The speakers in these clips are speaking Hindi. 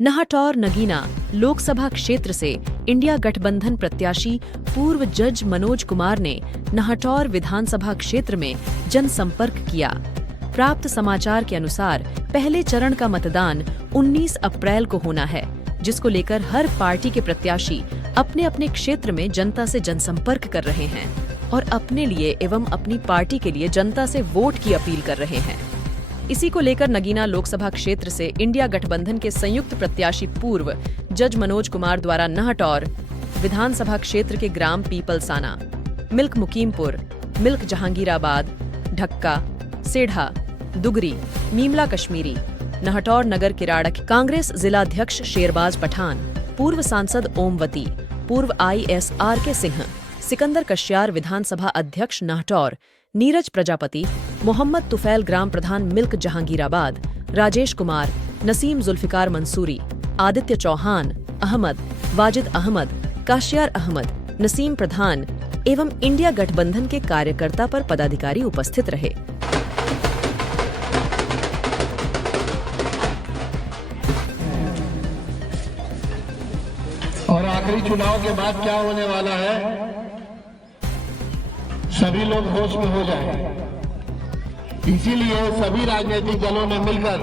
नाहटौर नगीना लोकसभा क्षेत्र से इंडिया गठबंधन प्रत्याशी पूर्व जज मनोज कुमार ने नाहटौर विधानसभा क्षेत्र में जनसंपर्क किया। प्राप्त समाचार के अनुसार पहले चरण का मतदान 19 अप्रैल को होना है, जिसको लेकर हर पार्टी के प्रत्याशी अपने अपने क्षेत्र में जनता से जनसंपर्क कर रहे हैं और अपने लिए एवं अपनी पार्टी के लिए जनता से वोट की अपील कर रहे हैं। इसी को लेकर नगीना लोकसभा क्षेत्र से इंडिया गठबंधन के संयुक्त प्रत्याशी पूर्व जज मनोज कुमार द्वारा नाहटौर विधानसभा क्षेत्र के ग्राम पीपलसाना, मिल्क मुकीमपुर, मिल्क जहांगीराबाद, ढक्का, सेढ़ा, दुगरी, मीमला कश्मीरी, नाहटौर नगर किराड़ा कांग्रेस जिलाध्यक्ष शेरबाज पठान, पूर्व सांसद ओमवती, पूर्व ISR के सिंह, सिकंदर कश्यार विधानसभा अध्यक्ष नाहटौर, नीरज प्रजापति, मोहम्मद तुफैल ग्राम प्रधान मिल्क जहांगीराबाद, राजेश कुमार, नसीम जुल्फिकार मंसूरी, आदित्य चौहान, अहमद, वाजिद अहमद, काशियार अहमद, नसीम प्रधान एवं इंडिया गठबंधन के कार्यकर्ता पर पदाधिकारी उपस्थित रहे। और आखिरी चुनाव के बाद क्या होने वाला है, सभी लोग होश में हो जाएं। इसीलिए सभी राजनीतिक दलों ने मिलकर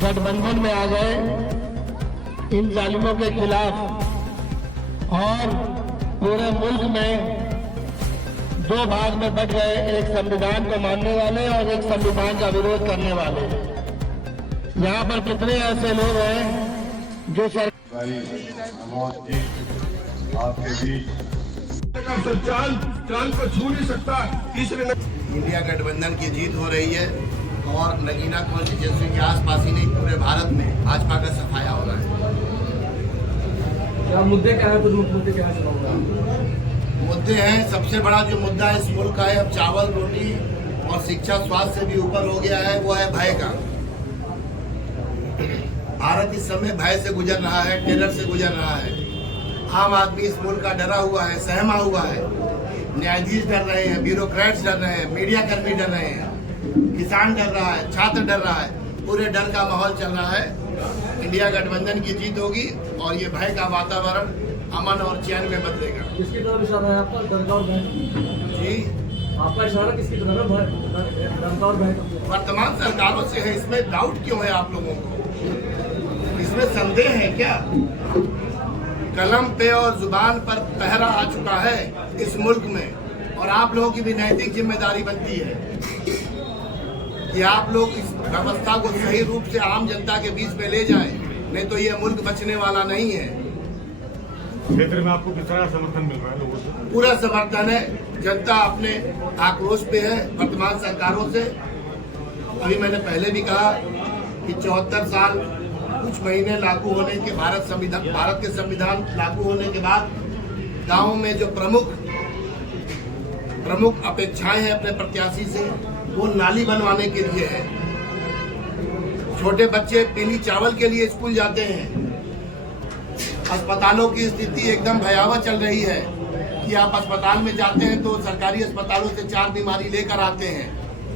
गठबंधन में आ गए इन जालिमों के खिलाफ और पूरे मुल्क में दो भाग में बट गए, एक संविधान को मानने वाले और एक संविधान का विरोध करने वाले। यहाँ पर कितने ऐसे लोग हैं जो आपके बीच चाल को छू नहीं सकता। तीसरे इंडिया गठबंधन की जीत हो रही है और नगीना कॉन्स्टिट्यूंसी के आसपास ही नहीं पूरे भारत में भाजपा का सफाया हो रहा है। क्या मुद्दे क्या है? कुछ मुद्दे क्या है? मुद्दे हैं, सबसे बड़ा जो मुद्दा इस मुल्क का है, अब चावल रोटी और शिक्षा स्वास्थ्य से भी ऊपर हो गया है, वो है भय का। भारत इस समय भय से गुजर रहा है, टेरर से गुजर रहा है। आम आदमी इस मुल्क का डरा हुआ है, सहमा हुआ है। न्यायाधीश डर रहे हैं, ब्यूरोक्रेट्स डर रहे हैं, मीडिया कर्मी डर रहे हैं, किसान डर रहा है, छात्र डर रहा है, पूरे डर का माहौल चल रहा है। इंडिया गठबंधन की जीत होगी और ये भय का वातावरण अमन और चैन में बदलेगा। किसकी तरफ इशारा है आपका? डर का और भय? जी, आपका इशारा किसकी तरफ है? डर का और भय? वर्तमान सरकारों से है, इसमें डाउट क्यों है आप लोगों को? इसमें संदेह है क्या? कलम पे और जुबान पर पहरा आ चुका है इस मुल्क में और आप लोगों की भी नैतिक जिम्मेदारी बनती है कि आप लोग इस व्यवस्था को सही रूप से आम जनता के बीच में ले जाएं, नहीं तो ये मुल्क बचने वाला नहीं है। क्षेत्र में आपको किस तरह समर्थन मिल रहा है लोगों से? पूरा समर्थन है, जनता अपने आक्रोश पे है वर्तमान सरकारों से। अभी मैंने पहले भी कहा कि 74 साल कुछ महीने लागू होने के भारत के संविधान लागू होने के बाद गांवों में जो प्रमुख अपेक्षाएं हैं अपने प्रत्याशी से, वो नाली बनवाने के लिए है। छोटे बच्चे पीली चावल के लिए स्कूल जाते हैं। अस्पतालों की स्थिति एकदम भयावह चल रही है कि आप अस्पताल में जाते हैं तो सरकारी अस्पतालों से 4 बीमारी लेकर आते हैं।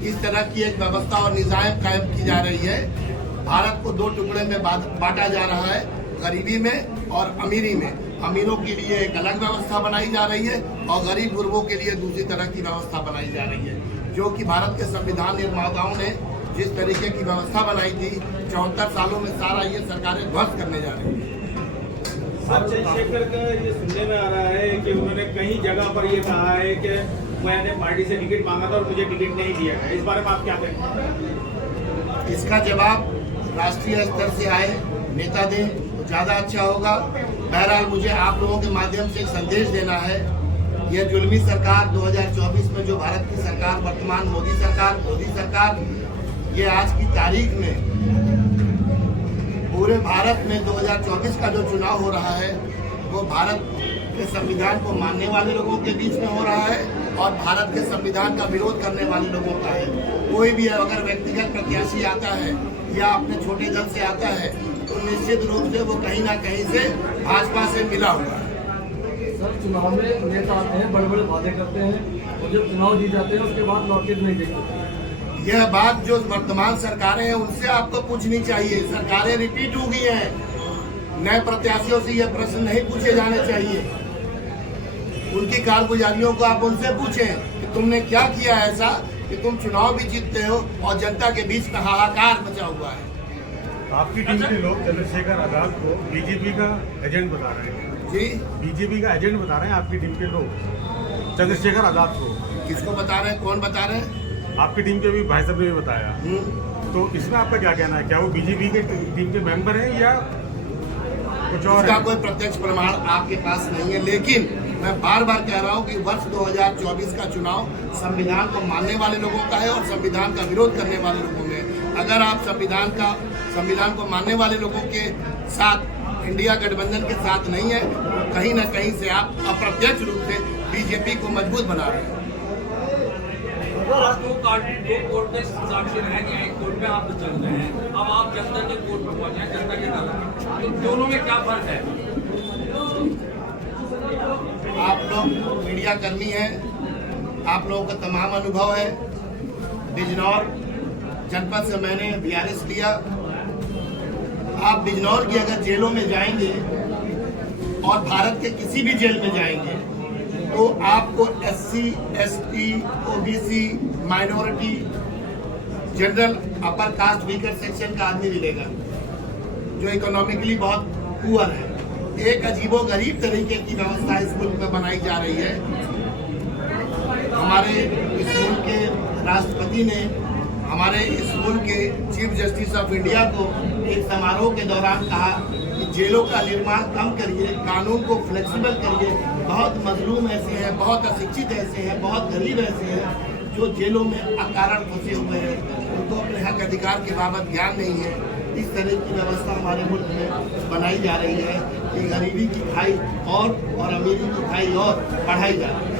इस तरह की एक व्यवस्था और निज़ाम कायम की जा रही है। भारत को 2 टुकड़े में बांटा जा रहा है, गरीबी में और अमीरी में। अमीरों के लिए एक अलग व्यवस्था बनाई जा रही है और गरीब गुरबों के लिए दूसरी तरह की व्यवस्था बनाई जा रही है, जो कि भारत के संविधान निर्माताओं ने जिस तरीके की व्यवस्था बनाई थी 74 सालों में, सारा ये सरकारें ध्वस्त करने जा रही है। चंद्रशेखर का ये सुनने में आ रहा है कि उन्होंने कई जगह पर ये कहा है कि मैंने पार्टी से टिकट मांगा था और मुझे टिकट नहीं दिया गया। इस बारे में आप क्या कहेंगे? इसका जवाब राष्ट्रीय स्तर से आए नेता दें तो ज़्यादा अच्छा होगा। बहरहाल मुझे आप लोगों के माध्यम से एक संदेश देना है। यह जुल्मी सरकार 2024 में जो भारत की सरकार, वर्तमान मोदी सरकार, ये आज की तारीख में पूरे भारत में 2024 का जो चुनाव हो रहा है वो भारत के संविधान को मानने वाले लोगों के बीच में हो रहा है और भारत के संविधान का विरोध करने वाले लोगों का है। कोई भी अगर व्यक्तिगत प्रत्याशी आता है या अपने छोटे दल से आता है तो निश्चित रूप से वो कहीं ना कहीं से भाजपा से मिला हुआ है। सर, चुनाव में नेता आते हैं, बड़े बड़े वादे करते हैं और जब चुनाव जीत जाते हैं उसके बाद लौट के नहीं देखते। यह बात जो वर्तमान सरकारें हैं उनसे आपको पूछनी चाहिए। सरकारें रिपीट हो गई हैं, नए प्रत्याशियों से यह प्रश्न नहीं पूछे जाने चाहिए। उनकी कारगुजारियों को आप उनसे पूछें कि तुमने क्या किया ऐसा कि तुम चुनाव भी जीतते हो और जनता के बीच में हाहाकार मचा हुआ है। आपकी टीम के लोग चंद्रशेखर आजाद को बीजेपी का एजेंट बता रहे हैं। जी, बीजेपी का एजेंट बता रहे हैं आपकी टीम के लोग चंद्रशेखर आजाद को। किसको बता रहे हैं, कौन बता रहे हैं? आपकी टीम के भी भाई साहब ने भी बताया। तो इसमें आपका क्या कहना है, क्या वो बीजेपी के टीम के मेंबर हैं या कुछ और? इसका कोई प्रत्यक्ष प्रमाण आपके पास नहीं है, लेकिन मैं बार बार कह रहा हूं कि वर्ष 2024 का चुनाव संविधान को मानने वाले लोगों का है और संविधान का विरोध करने वाले लोगों में। अगर आप संविधान को मानने वाले लोगों के साथ, इंडिया गठबंधन के साथ नहीं है, तो कहीं ना कहीं से आप अप्रत्यक्ष रूप से बीजेपी को मजबूत बना रहे हैं। दो कोर्ट के साक्षी रह गए, कोर्ट में आप चल रहे हैं, अब आप जनता के कोर्ट में पहुंचे हैं, जनता के दल, तो दोनों में क्या फर्क है? आप लोग मीडिया कर्मी हैं, आप लोगों का तमाम अनुभव है। बिजनौर जनपद से मैंने VRS लिया। आप बिजनौर की अगर जेलों में जाएंगे और भारत के किसी भी जेल में जाएंगे तो आपको SC, ST, OBC, minority, general, upper caste, weaker section का आदमी मिलेगा जो इकोनॉमिकली बहुत पुअर है। एक अजीबोगरीब तरीके की व्यवस्था इस मुल्क में बनाई जा रही है। हमारे इस मुल्क के राष्ट्रपति ने हमारे इस मुल्क के चीफ जस्टिस ऑफ इंडिया को एक समारोह के दौरान कहा कि जेलों का निर्माण कम करिए, कानून को फ्लेक्सिबल करिए। बहुत मजलूम ऐसे हैं, बहुत अशिक्षित ऐसे हैं, बहुत गरीब ऐसे हैं जो जेलों में अकारण फंसे हुए हैं, उनको अपने हक अधिकार के बाबत ज्ञान नहीं है। इस तरह की व्यवस्था हमारे मुल्क में बनाई जा रही है कि गरीबी की खाई और अमीरी की खाई और बढ़ाई जा रही है।